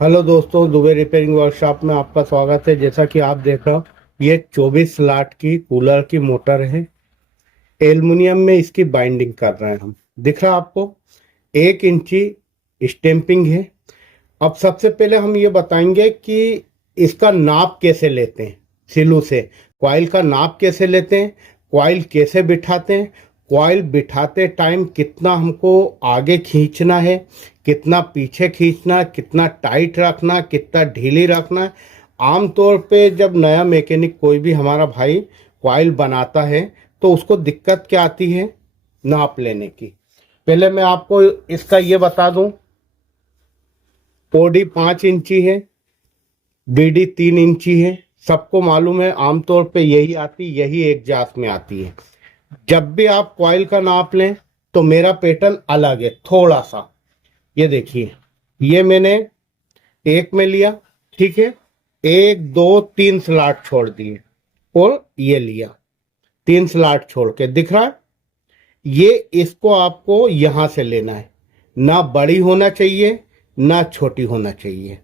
Hello दोस्तों, Dubey repairing workshop में आपका स्वागत है। जैसा कि आप देख रहे हो, ये 24 लाट की कूलर की मोटर है। एल्युमिनियम में इसकी बाइंडिंग कर रहे हैं हम। दिख रहा है आपको? 1 इंची स्टैंपिंग है। अब सबसे पहले हम ये बताएंगे कि इसका नाप कैसे लेते हैं। सिलू से कॉइल का नाप कैसे लेते हैं, कॉइल कैसे बिठाते हैं, कॉइल बिठाते टाइम कितना हमको आगे खींचना है, कितना पीछे खींचना, कितना टाइट रखना, कितना ढीली रखना। आमतौर पे जब नया मैकेनिक कोई भी हमारा भाई कॉइल बनाता है तो उसको दिक्कत क्या आती है नाप लेने की। पहले मैं आपको इसका ये बता दूं, ओडी 5 इंची है, बीडी 3 इंची है। सबको मालूम है, आमतौर पे यही एग्जास्ट में आती है। जब भी आप कॉइल का नाप लें तो मेरा पैटर्न अलग है थोड़ा सा। ये देखिए, ये मैंने एक में लिया, ठीक है। 1 2 3 स्लॉट छोड़ दिए और ये लिया, 3 स्लॉट छोड़ के। दिख रहा है? ये इसको आपको यहां से लेना है, ना बड़ी होना चाहिए ना छोटी होना चाहिए।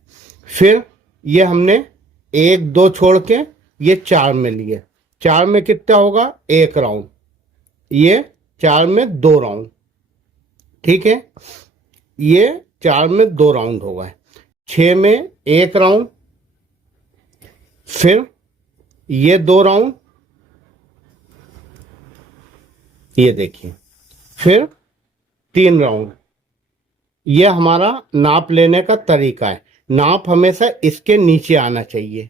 फिर ये हमने 1 2 छोड़ के ये 4 में लिए। 4 में कितना होगा? 1 राउंड। ये 4 में 2 राउंड, ठीक है। ये 4 में 2 राउंड होगा। 6 में 1 राउंड, फिर ये 2 राउंड, ये देखिए, फिर 3 राउंड। ये हमारा नाप लेने का तरीका है। नाप हमेशा इसके नीचे आना चाहिए,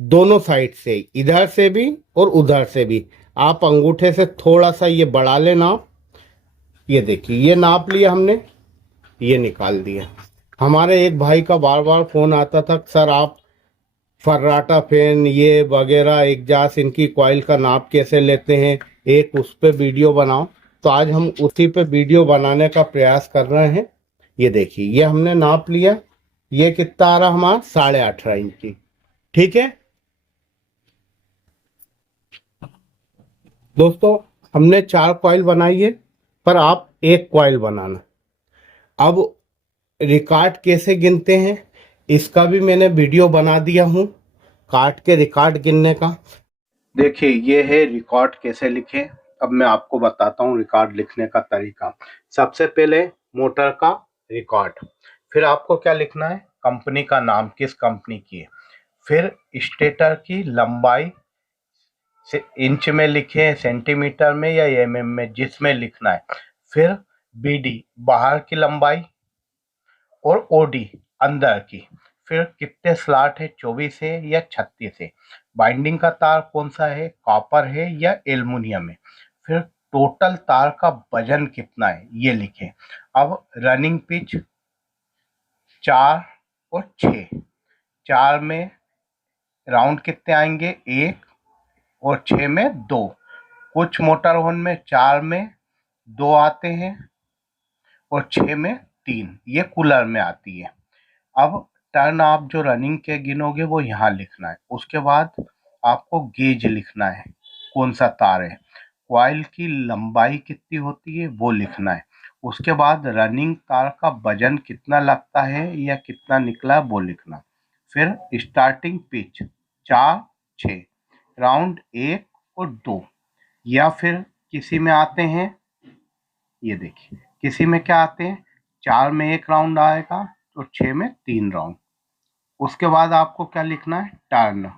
दोनों साइड से, इधर से भी और उधर से भी। आप अंगूठे से थोड़ा सा ये बढ़ा ले नाप। ये देखिए, ये नाप लिया हमने, ये निकाल दिया। हमारे एक भाई का बार बार फोन आता था, सर आप फर्राटा फैन ये वगैरह एग्जास्ट इनकी कॉइल का नाप कैसे लेते हैं, एक उस पे वीडियो बनाओ। तो आज हम उसी पे वीडियो बनाने का प्रयास कर रहे हैं। ये देखिए, ये हमने नाप लिया। ये कितना आ रहा हमारा? 18.5 इंची, ठीक है दोस्तों। हमने 4 कॉइल बनाई है, पर आप एक कॉइल बनाना। अब रिकॉर्ड कैसे गिनते हैं इसका भी मैंने वीडियो बना दिया हूँ, काट के रिकॉर्ड गिनने का। देखिए, ये है रिकॉर्ड कैसे लिखे। अब मैं आपको बताता हूँ रिकॉर्ड लिखने का तरीका। सबसे पहले मोटर का रिकॉर्ड, फिर आपको क्या लिखना है? कंपनी का नाम, किस कंपनी की है। फिर स्टेटर की लंबाई से इंच में लिखे, सेंटीमीटर में या एमएम में, जिसमें लिखना है। फिर बीडी बाहर की लंबाई और ओडी अंदर की। फिर कितने स्लॉट है, 24 है या 36 है। बाइंडिंग का तार कौन सा है, कॉपर है या एल्युमिनियम है। फिर टोटल तार का वजन कितना है, ये लिखें। अब रनिंग पिच 4 और 6। 4 में राउंड कितने आएंगे? 1, और 6 में 2। कुछ मोटर होन में 4 में 2 आते हैं और 6 में 3। ये कूलर में आती है। अब टर्न आप जो रनिंग के गिनोगे वो यहाँ लिखना है। उसके बाद आपको गेज लिखना है, कौन सा तार है। कॉइल की लंबाई कितनी होती है वो लिखना है। उसके बाद रनिंग तार का वजन कितना लगता है या कितना निकला वो लिखना। फिर स्टार्टिंग पिच 4 6, राउंड 1 और 2। या फिर किसी में आते हैं, ये देखिए, किसी में क्या आते हैं, 4 में 1 राउंड आएगा तो 6 में 3 राउंड। उसके बाद आपको क्या लिखना है? टर्न।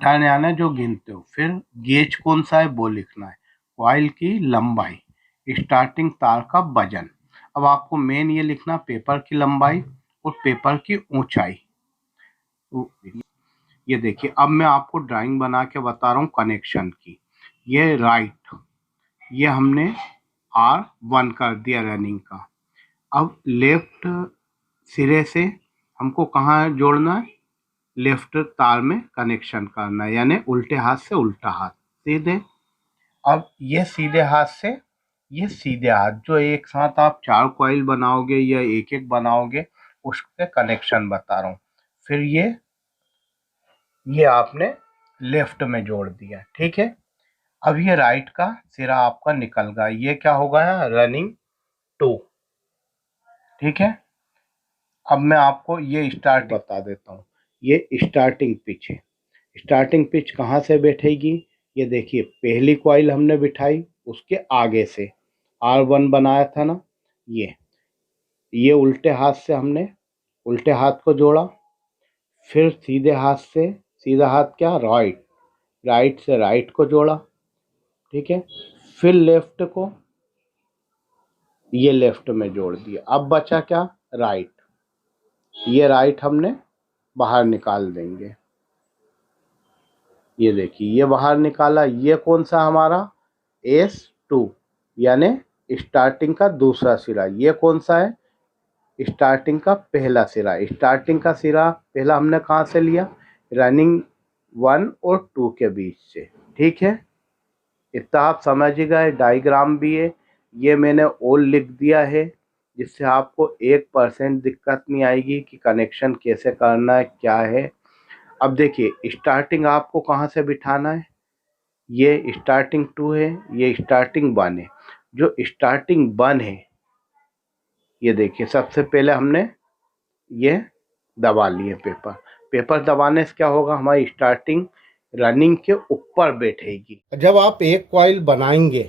टर्न यानी जो गिनते हो। फिर गेज कौन सा है वो लिखना है। कॉइल की लंबाई, स्टार्टिंग तार का वजन। अब आपको मेन ये लिखना, पेपर की लंबाई और पेपर की ऊंचाई। ये देखिए, अब मैं आपको ड्राइंग बना के बता रहा हूँ कनेक्शन की। ये राइट, ये हमने R1 कर दिया रनिंग का। अब लेफ्ट सिरे से हमको कहाँ जोड़ना है? लेफ्ट तार में कनेक्शन करना है, यानी उल्टे हाथ से उल्टा हाथ, सीधे। अब ये सीधे हाथ से ये सीधे हाथ, जो एक साथ आप 4 कॉइल बनाओगे या एक एक बनाओगे, उसके कनेक्शन बता रहा हूँ। फिर ये आपने लेफ्ट में जोड़ दिया, ठीक है। अब ये राइट का सिरा आपका निकल गया, ये क्या होगा? रनिंग 2, ठीक है। अब मैं आपको ये स्टार्ट बता देता हूँ। ये स्टार्टिंग पिच है। स्टार्टिंग पिच कहाँ से बैठेगी? ये देखिए, पहली कॉइल हमने बिठाई उसके आगे से, R1 बनाया था ना, ये उल्टे हाथ से हमने उल्टे हाथ को जोड़ा, फिर सीधे हाथ से, सीधा हाथ क्या, राइट, राइट से राइट को जोड़ा, ठीक है, फिर लेफ्ट को ये लेफ्ट में जोड़ दिया। अब बचा क्या, राइट, ये राइट हमने बाहर निकाल देंगे। ये देखिए, ये बाहर निकाला। ये कौन सा हमारा, S2, यानी स्टार्टिंग का दूसरा सिरा। ये कौन सा है, स्टार्टिंग का पहला सिरा। स्टार्टिंग का सिरा पहला हमने कहाँ से लिया, रनिंग 1 और 2 के बीच से, ठीक है। इतना आप समझ ही गए। डायग्राम भी है, ये मैंने ऑल लिख दिया है, जिससे आपको 1% दिक्कत नहीं आएगी कि कनेक्शन कैसे करना है, क्या है। अब देखिए, स्टार्टिंग आपको कहाँ से बिठाना है, ये स्टार्टिंग 2 है, ये स्टार्टिंग 1 है। जो स्टार्टिंग 1 है, ये देखिए, सबसे पहले हमने ये दबा लिए पेपर। पेपर दबाने से क्या होगा, हमारी स्टार्टिंग रनिंग के ऊपर बैठेगी। जब आप एक कॉइल बनाएंगे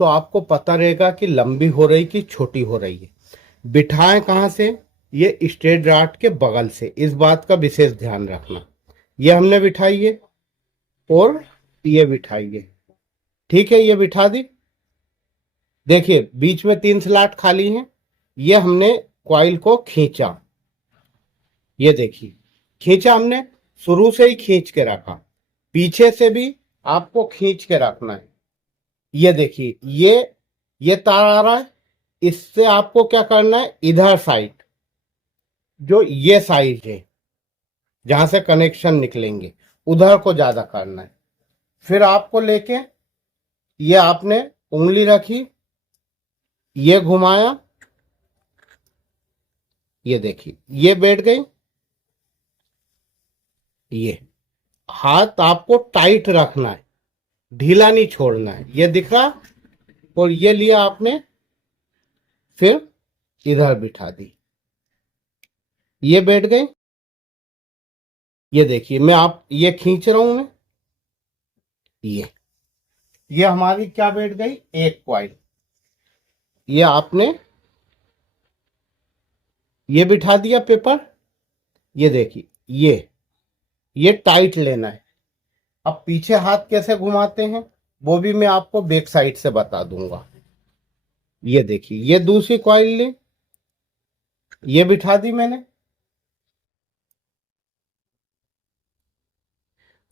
तो आपको पता रहेगा कि लंबी हो रही कि छोटी हो रही है। बिठाएं कहाँ से, ये स्ट्रेट रॉड के बगल से, इस बात का विशेष ध्यान रखना। ये हमने बिठाई है और ये बिठाई है, ठीक है, ये बिठा दी। देखिए, बीच में 3 स्लॉट खाली हैं। ये हमने कॉइल को खींचा, ये देखिए, खींचा हमने, शुरू से ही खींच के रखा, पीछे से भी आपको खींच के रखना है। ये देखिए, ये तार आ रहा है, इससे आपको क्या करना है, इधर साइड, जो ये साइड है जहां से कनेक्शन निकलेंगे, उधर को ज्यादा करना है। फिर आपको लेके ये आपने उंगली रखी, ये घुमाया, ये देखिए, ये बैठ गई। ये हाथ आपको टाइट रखना है, ढीला नहीं छोड़ना है, ये दिख रहा। और ये लिया आपने, फिर इधर बिठा दी, ये बैठ गई। ये देखिए, मैं आप ये खींच रहा हूं मैं, ये हमारी क्या बैठ गई, एक कॉइल। ये आपने ये बिठा दिया पेपर। ये देखिए, ये टाइट लेना है। अब पीछे हाथ कैसे घुमाते हैं वो भी मैं आपको बैक साइड से बता दूंगा। ये देखिए, ये दूसरी कॉइल ले, ये बिठा दी मैंने।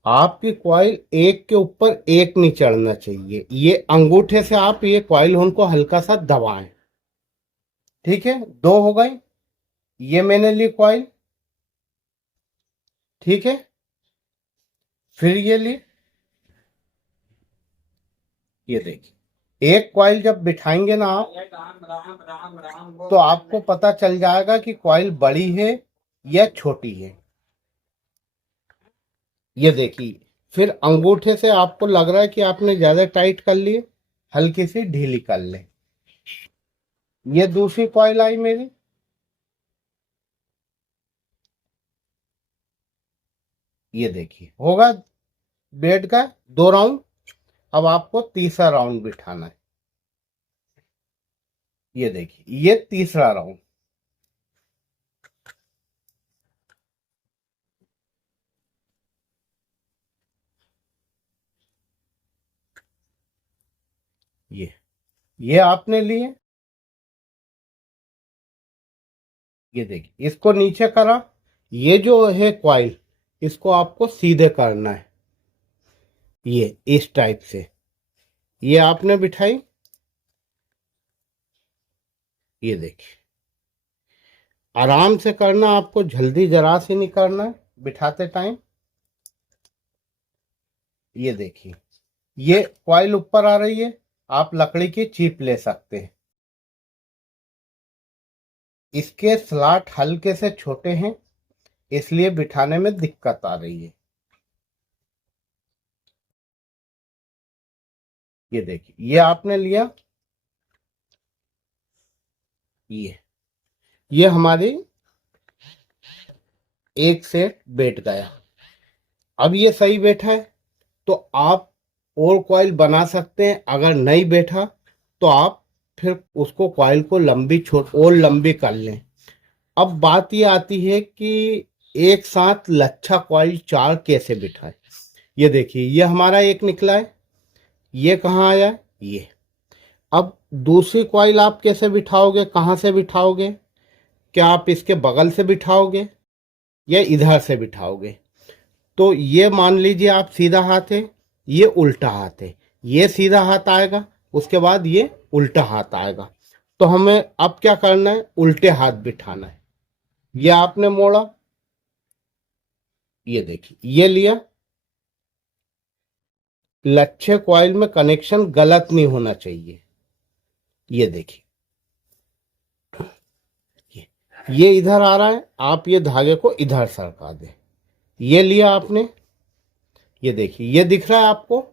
आपकी कॉइल एक के ऊपर एक नहीं चढ़ना चाहिए। ये अंगूठे से आप ये कॉइल उनको हल्का सा दबाएं, ठीक है। 2 हो गई, ये मैंने ली कॉइल, ठीक है। फिर ये ली, ये देखिए, एक कॉइल जब बिठाएंगे ना आप, तो आपको पता चल जाएगा कि कॉइल बड़ी है या छोटी है। ये देखिए, फिर अंगूठे से आपको लग रहा है कि आपने ज्यादा टाइट कर ली, हल्की सी ढीली कर ले। ये दूसरी कॉइल आई मेरी, ये देखिए, होगा बेड का 2 राउंड। अब आपको तीसरा राउंड बिठाना है। ये देखिए, ये तीसरा राउंड, ये आपने लिए। ये देखिए, इसको नीचे करा। ये जो है कॉइल, इसको आपको सीधे करना है, ये इस टाइप से। ये आपने बिठाई, ये देखिए, आराम से करना, आपको जल्दी जरा से नहीं करना है बिठाते टाइम। ये देखिए, ये कॉइल ऊपर आ रही है, आप लकड़ी की चीप ले सकते हैं। इसके स्लॉट हल्के से छोटे हैं, इसलिए बिठाने में दिक्कत आ रही है। ये देखिए, ये आपने लिया, ये हमारी एक से बैठ गया। अब ये सही बैठा है तो आप और कॉइल बना सकते हैं। अगर नहीं बैठा तो आप फिर उसको कॉइल को लंबी छोट और लंबी कर लें। अब बात ये आती है कि एक साथ लच्छा कॉइल 4 कैसे बिठाए। ये देखिए, ये हमारा एक निकला है, ये कहाँ आया है, ये। अब दूसरी कॉइल आप कैसे बिठाओगे, कहाँ से बिठाओगे? क्या आप इसके बगल से बिठाओगे या इधर से बिठाओगे? तो ये मान लीजिए आप सीधा हाथ है, ये उल्टा हाथ है, ये सीधा हाथ आएगा, उसके बाद ये उल्टा हाथ आएगा। तो हमें अब क्या करना है, उल्टे हाथ बिठाना है। ये आपने मोड़ा, ये देखिए, ये लिया। लच्छे कॉइल में कनेक्शन गलत नहीं होना चाहिए। ये देखिए, ये इधर आ रहा है, आप ये धागे को इधर सरका दें। ये लिया आपने, ये देखिए, ये दिख रहा है आपको,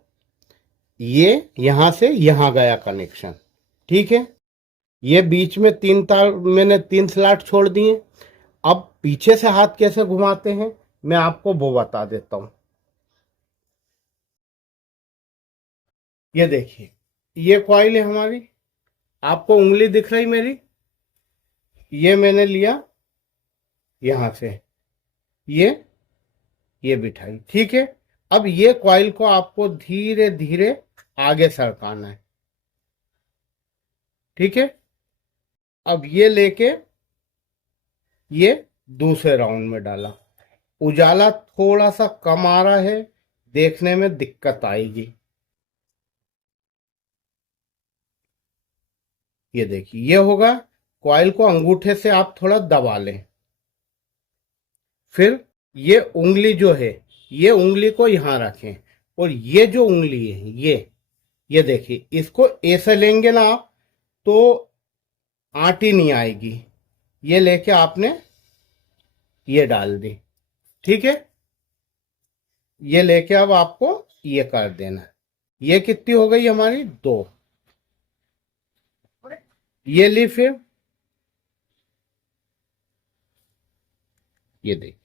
ये यहां से यहां गया कनेक्शन, ठीक है। ये बीच में 3 तार, मैंने 3 स्लॉट छोड़ दिए। अब पीछे से हाथ कैसे घुमाते हैं मैं आपको वो बता देता हूं। ये देखिए, ये कॉइल है हमारी, आपको उंगली दिख रही मेरी, ये मैंने लिया यहां से, ये बिठाई, ठीक है। अब ये कॉइल को आपको धीरे धीरे आगे सरकाना है, ठीक है। अब ये लेके ये दूसरे राउंड में डाला। उजाला थोड़ा सा कम आ रहा है, देखने में दिक्कत आएगी। ये देखिए, ये होगा। कॉइल को अंगूठे से आप थोड़ा दबा लें। फिर ये उंगली जो है, ये उंगली को यहां रखें, और ये जो उंगली है, ये देखिए, इसको ऐसे लेंगे ना आप तो आटी नहीं आएगी। ये लेके आपने ये डाल दी, ठीक है। ये लेके अब आपको ये कर देना। ये कितनी हो गई हमारी, 2। ये ली, फिर ये देखिए,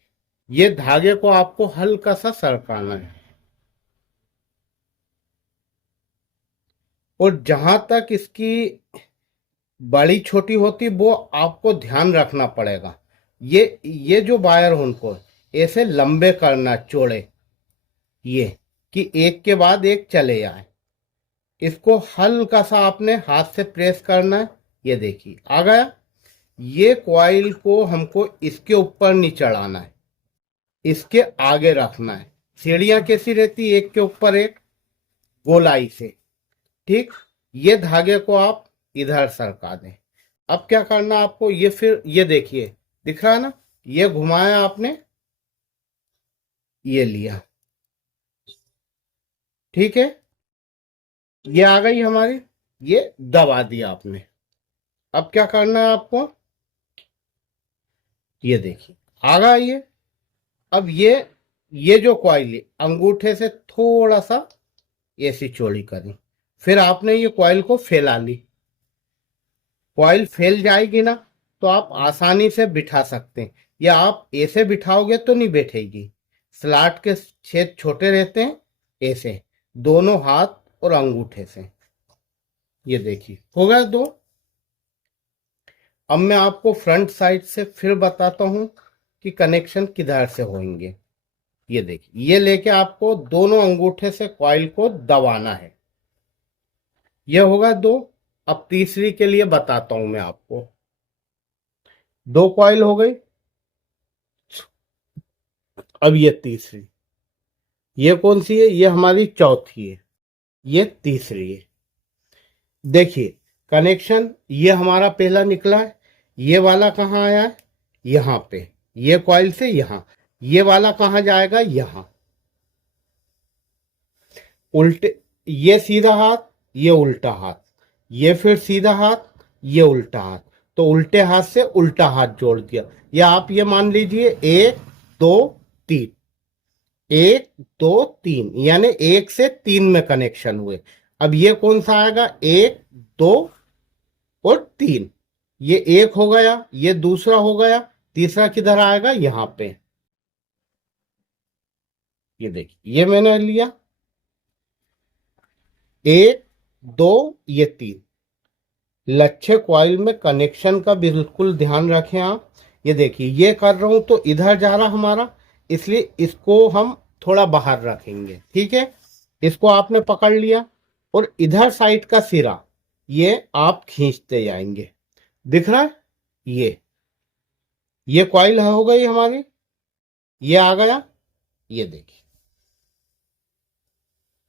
ये धागे को आपको हल्का सा सरकाना है, और जहां तक इसकी बड़ी छोटी होती वो आपको ध्यान रखना पड़ेगा। ये जो वायर उनको ऐसे लंबे करना, चौड़े, ये कि एक के बाद एक चले आए। इसको हल्का सा आपने हाथ से प्रेस करना है। ये देखिए, आ गया। ये कॉइल को हमको इसके ऊपर नहीं चढ़ाना है, इसके आगे रखना है। सीढ़ियां कैसी रहती, एक के ऊपर एक, गोलाई से, ठीक। ये धागे को आप इधर सरका दें। अब क्या करना आपको, ये फिर ये देखिए, दिख रहा है ना, ये घुमाया आपने, ये लिया, ठीक है। ये आ गई हमारी, ये दबा दिया आपने। अब क्या करना है आपको, ये देखिए, आ गया ये। अब ये जो कॉइल है, अंगूठे से थोड़ा सा ऐसी चौड़ी करी, फिर आपने ये कॉइल को फैला ली। कॉइल फैल जाएगी ना तो आप आसानी से बिठा सकते हैं, या आप ऐसे बिठाओगे तो नहीं बैठेगी। स्लॉट के छेद छोटे रहते हैं, ऐसे दोनों हाथ और अंगूठे से। ये देखिए, हो गया 2। अब मैं आपको फ्रंट साइड से फिर बताता हूं कि कनेक्शन किधर से होंगे। ये देखिए, ये लेके आपको दोनों अंगूठे से कॉइल को दबाना है। ये होगा 2। अब तीसरी के लिए बताता हूं मैं आपको। 2 कॉइल हो गई, अब ये तीसरी। ये कौन सी है, ये हमारी चौथी है, ये तीसरी है। देखिए, कनेक्शन ये हमारा पहला निकला है, ये वाला कहाँ आया है, यहां पे, ये कॉइल से यहां। ये वाला कहाँ जाएगा, यहां। उल्टे, ये सीधा हाथ, ये उल्टा हाथ, ये फिर सीधा हाथ, ये उल्टा हाथ। तो उल्टे हाथ से उल्टा हाथ जोड़ दिया। या आप ये मान लीजिए 1 2 3, 1 2 3, यानी 1 से 3 में कनेक्शन हुए। अब ये कौन सा आएगा, 1 2 और 3। ये एक हो गया, ये दूसरा हो गया, तीसरा किधर आएगा, यहां पे। ये देखिए, ये मैंने लिया, एक, दो, ये तीन। लच्छे कॉइल में कनेक्शन का बिल्कुल ध्यान रखें आप। ये देखिए, ये कर रहा हूं तो इधर जा रहा हमारा, इसलिए इसको हम थोड़ा बाहर रखेंगे, ठीक है। इसको आपने पकड़ लिया, और इधर साइड का सिरा ये आप खींचते जाएंगे। दिख रहा है? ये कॉइल हो गई हमारी, ये आ गया। ये देखिए,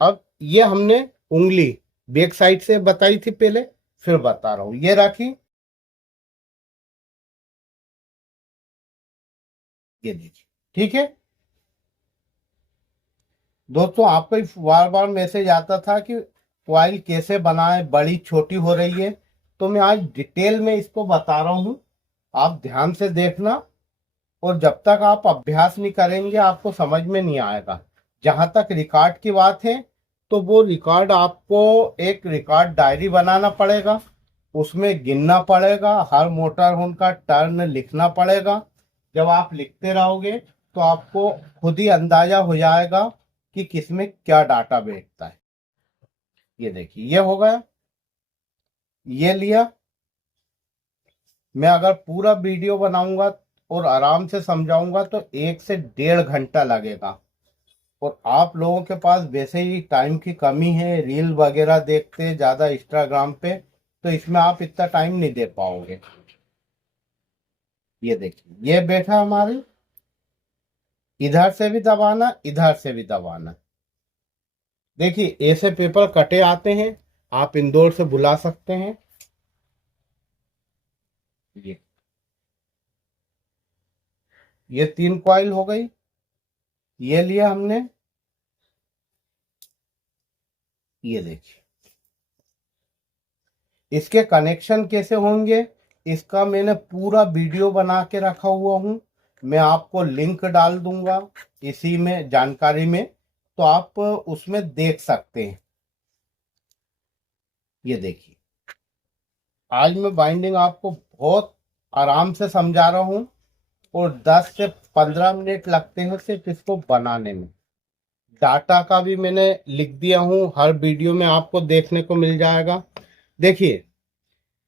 अब ये हमने उंगली बैक साइड से बताई थी पहले, फिर बता रहा हूं, ये रखी, ये देखिए, ठीक है। दोस्तों, आपको बार बार मैसेज आता था कि कॉइल कैसे बनाएं, बड़ी छोटी हो रही है, तो मैं आज डिटेल में इसको बता रहा हूं। आप ध्यान से देखना, और जब तक आप अभ्यास नहीं करेंगे आपको समझ में नहीं आएगा। जहां तक रिकॉर्ड की बात है, तो वो रिकॉर्ड आपको एक रिकॉर्ड डायरी बनाना पड़ेगा, उसमें गिनना पड़ेगा, हर मोटर होन का टर्न लिखना पड़ेगा। जब आप लिखते रहोगे तो आपको खुद ही अंदाजा हो जाएगा कि किसमें क्या डाटा बैठता है। ये देखिए, ये हो गया, ये लिया। मैं अगर पूरा वीडियो बनाऊंगा और आराम से समझाऊंगा तो 1 से 1.5 घंटा लगेगा, और आप लोगों के पास वैसे ही टाइम की कमी है, रील वगैरह देखते हैं ज़्यादा इंस्टाग्राम पे, तो इसमें आप इतना टाइम नहीं दे पाओगे। ये देखिए, ये बैठा हमारी, इधर से भी दबाना, इधर से भी दबाना। देखिए, ऐसे पेपर कटे आते हैं, आप इंदौर से बुला सकते हैं। ये 3 कॉइल हो गई, ये लिया हमने। ये देखिए, इसके कनेक्शन कैसे होंगे, इसका मैंने पूरा वीडियो बना के रखा हुआ हूं, मैं आपको लिंक डाल दूंगा इसी में जानकारी में, तो आप उसमें देख सकते हैं। ये देखिए, आज मैं बाइंडिंग आपको बहुत आराम से समझा रहा हूं, और 10 से 15 मिनट लगते हैं सिर्फ इसको बनाने में। डाटा का भी मैंने लिख दिया हूं, हर वीडियो में आपको देखने को मिल जाएगा। देखिए,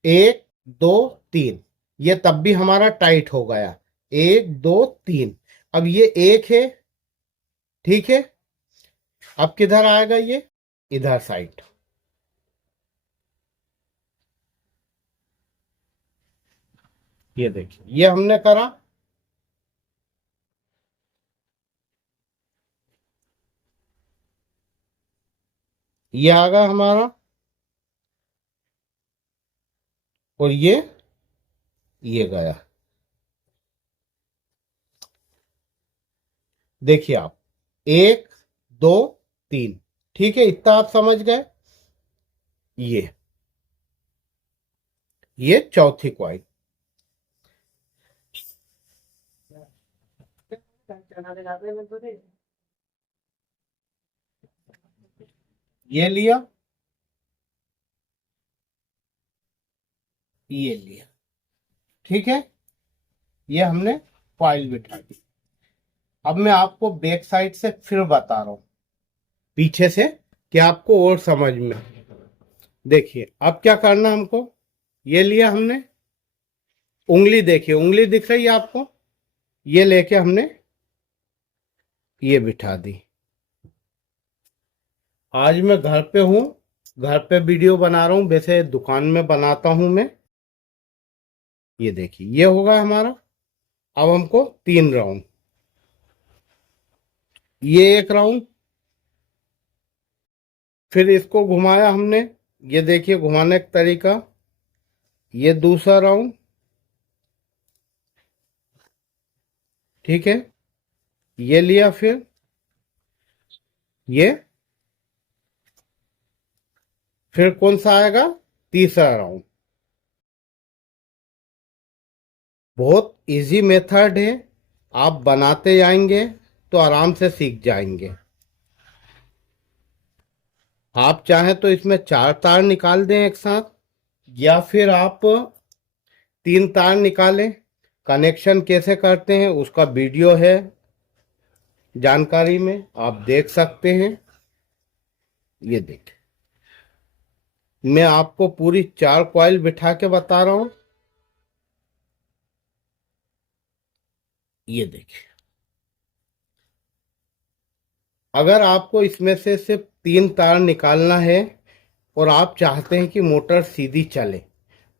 1 2 3, ये तब भी हमारा टाइट हो गया, 1 2 3। अब ये एक है, ठीक है। अब किधर आएगा ये, इधर साइड। ये देखिए, ये हमने करा, ये आ गया हमारा, और ये गया। देखिए आप, 1 2 3, ठीक है, इतना आप समझ गए। ये चौथी क्वाइल, ये लिया, ये लिया, ठीक है। ये हमने क्वाइल बिठा दी। अब मैं आपको बैक साइड से फिर बता रहा हूं, पीछे से, कि आपको और समझ में। देखिए, अब क्या करना हमको, ये लिया हमने, उंगली देखिए, उंगली दिख रही है आपको, ये लेके हमने ये बिठा दी। आज मैं घर पे हूँ, घर पे वीडियो बना रहा हूँ, वैसे दुकान में बनाता हूँ मैं। ये देखिए, ये होगा हमारा। अब हमको 3 राउंड, ये 1 राउंड, फिर इसको घुमाया हमने, ये देखिए घुमाने का तरीका, ये दूसरा राउंड, ठीक है। ये लिया, फिर कौन सा आएगा, तीसरा राउंड। बहुत इजी मेथड है, आप बनाते जाएंगे तो आराम से सीख जाएंगे। आप चाहें तो इसमें 4 तार निकाल दें एक साथ, या फिर आप 3 तार निकालें। कनेक्शन कैसे करते हैं उसका वीडियो है, जानकारी में आप देख सकते हैं। ये देखिए, मैं आपको पूरी 4 कॉइल बिठा के बता रहा हूं। ये देखिए, अगर आपको इसमें से सिर्फ 3 तार निकालना है और आप चाहते हैं कि मोटर सीधी चले,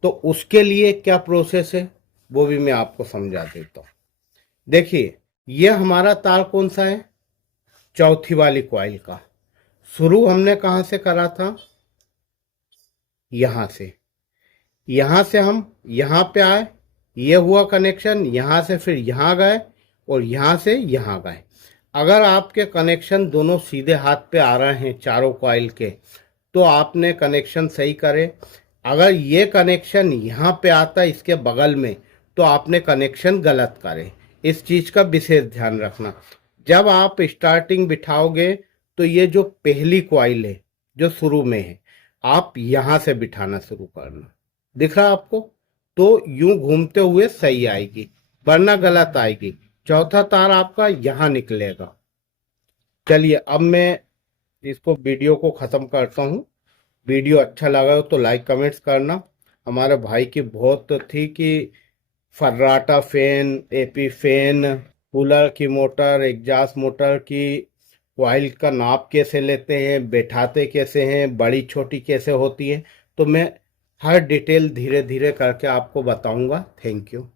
तो उसके लिए क्या प्रोसेस है वो भी मैं आपको समझा देता हूँ। देखिए, ये हमारा तार कौन सा है, चौथी वाली कॉइल का। शुरू हमने कहाँ से करा था, यहाँ से। यहाँ से हम यहाँ पे आए, ये हुआ कनेक्शन, यहाँ से फिर यहाँ गए और यहाँ से यहाँ गए। अगर आपके कनेक्शन दोनों सीधे हाथ पे आ रहे हैं चारों कॉइल के, तो आपने कनेक्शन सही करे। अगर ये कनेक्शन यहाँ पे आता है इसके बगल में, तो आपने कनेक्शन गलत करे। इस चीज़ का विशेष ध्यान रखना। जब आप स्टार्टिंग बिठाओगे तो ये जो पहली कॉइल है जो शुरू में है, आप यहाँ से बिठाना शुरू करना। दिख रहा आपको, तो यूं घूमते हुए सही आएगी, वरना गलत आएगी। चौथा तार आपका यहाँ निकलेगा। चलिए, अब मैं इसको वीडियो को ख़त्म करता हूँ। वीडियो अच्छा लगा हो तो लाइक कमेंट्स करना। हमारे भाई की बहुत थी कि फर्राटा फैन, एपी फैन, कूलर की मोटर, एग्जॉस्ट मोटर की कॉइल का नाप कैसे लेते हैं, बैठाते कैसे हैं, बड़ी छोटी कैसे होती है, तो मैं हर डिटेल धीरे धीरे करके आपको बताऊंगा। Thank you.